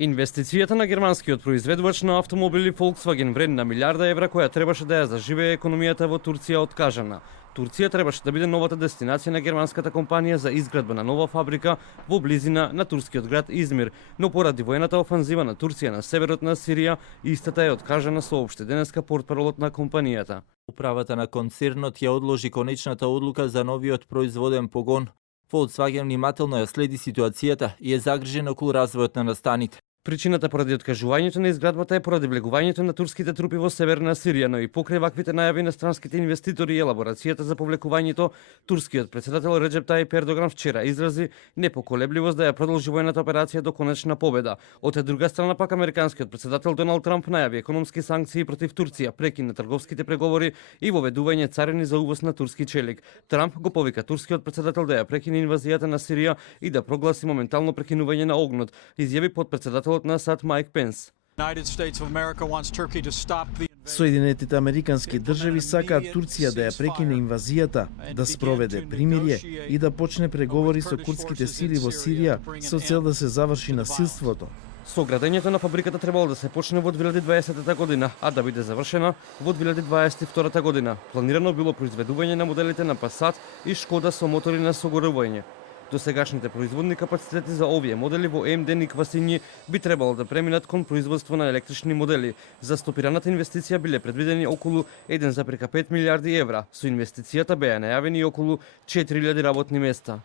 Инвестицијата на германскиот произведувач на автомобили Volkswagen вредна милиарда евра која требаше да ја заживее економијата во Турција откажана. Турција требаше да биде новата дестинација на германската компанија за изградба на нова фабрика во близина на турскиот град Измир, но поради воената офанзива на Турција на северот на Сирија, истата е откажана, соопшти денеска портпаролот на компанијата. Управата на концернот ја одложи конечната одлука за новиот производен погон. Volkswagen внимателно ја следи ситуацијата и е загрижен околу развојот на настаните. Причината поради откажувањето на изградбата е поради влегувањето на турските трупи во северна Сирија, но и покрај ваквите најави на странските инвеститори и елаборацијата за повлекувањето, турскиот председател Реджеп Тајип Ердоган вчера изрази непоколебливост да ја продолжи воената операција до конечна победа. Од друга страна пак американскиот председател Доналд Трамп најави економски санкции против Турција, прекина трговските преговори и воведување царини за увоз на турски челик. Трамп го повика турскиот председател да ја прекине инвазијата на Сирија и да прогласи моментално прекинување на огнот, изјави подпредседател на САД Майк Пенс. Соединетите американски држави сакаат Турција да ја прекине инвазијата, да спроведе примирие и да почне преговори со курдските сили во Сирија со цел да се заврши насилството. Со градењето на фабриката требало да се почне во 2020 година, а да биде завршена во 2022 година. Планирано било произведување на моделите на Passat и Шкода со мотори на согорување. Досегашните производни капацитети за овие модели во МД и Квасињи би требало да преминат кон производство на електрични модели. За стопираната инвестиција биле предвидени околу 1,5 милиарди евра. Со инвестицијата беа најавени околу 4000 работни места.